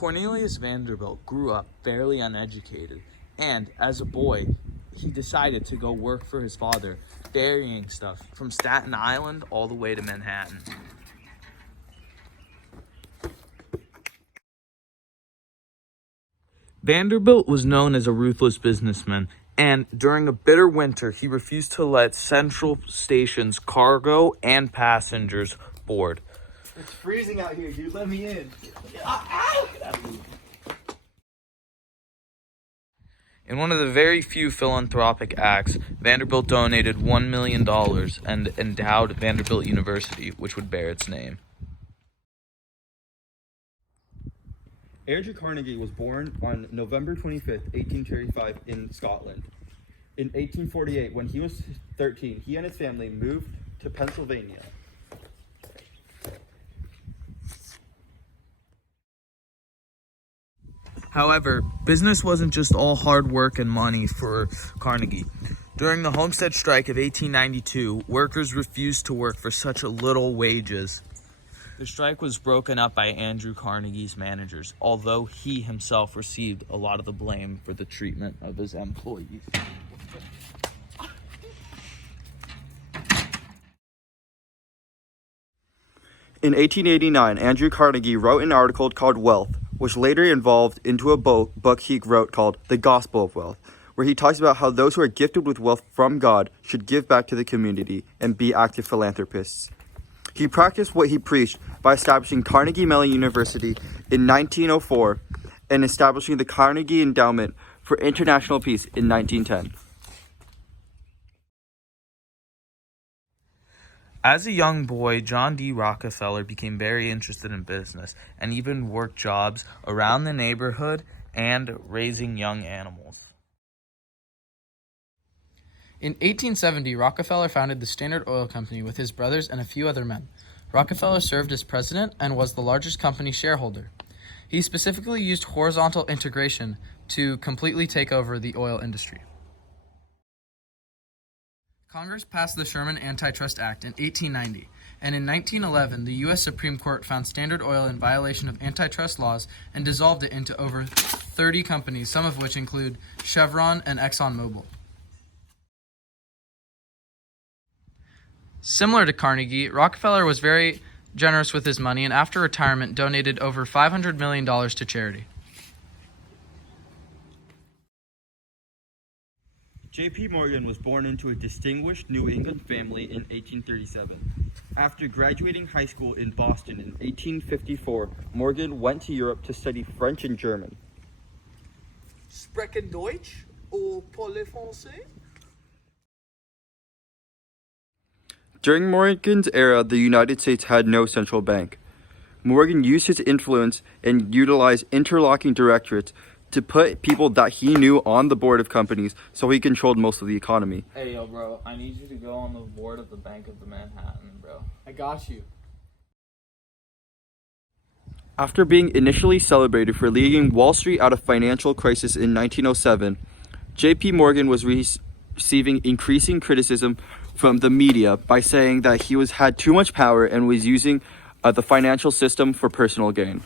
Cornelius Vanderbilt grew up fairly uneducated, and as a boy, he decided to go work for his father, ferrying stuff from Staten Island all the way to Manhattan. Vanderbilt was known as a ruthless businessman, and during a bitter winter, he refused to let Central Station's cargo and passengers board. It's freezing out here, dude. Let me in. In one of the very few philanthropic acts, Vanderbilt donated $1 million and endowed Vanderbilt University, which would bear its name. Andrew Carnegie was born on November 25th, 1835 in Scotland. In 1848, when he was 13, he and his family moved to Pennsylvania. However, business wasn't just all hard work and money for Carnegie. During the Homestead Strike of 1892, workers refused to work for such little wages. The strike was broken up by Andrew Carnegie's managers, although he himself received a lot of the blame for the treatment of his employees. In 1889, Andrew Carnegie wrote an article called Wealth, which later evolved into a book he wrote called The Gospel of Wealth, where he talks about how those who are gifted with wealth from God should give back to the community and be active philanthropists. He practiced what he preached by establishing Carnegie Mellon University in 1904 and establishing the Carnegie Endowment for International Peace in 1910. As a young boy, John D. Rockefeller became very interested in business and even worked jobs around the neighborhood and raising young animals. In 1870, Rockefeller founded the Standard Oil Company with his brothers and a few other men. Rockefeller served as president and was the largest company shareholder. He specifically used horizontal integration to completely take over the oil industry. Congress passed the Sherman Antitrust Act in 1890, and in 1911, the U.S. Supreme Court found Standard Oil in violation of antitrust laws and dissolved it into over 30 companies, some of which include Chevron and ExxonMobil. Similar to Carnegie, Rockefeller was very generous with his money and after retirement donated over $500 million to charity. J.P. Morgan was born into a distinguished New England family in 1837. After graduating high school in Boston in 1854, Morgan went to Europe to study French and German. Sprechen Deutsch ou parlez français? During Morgan's era, the United States had no central bank. Morgan used his influence and utilized interlocking directorates to put people that he knew on the board of companies so he controlled most of the economy. Hey, yo, bro, I need you to go on the board of the Bank of the Manhattan, bro. I got you. After being initially celebrated for leading Wall Street out of financial crisis in 1907, J.P. Morgan was receiving increasing criticism from the media by saying that he had too much power and was using the financial system for personal gain.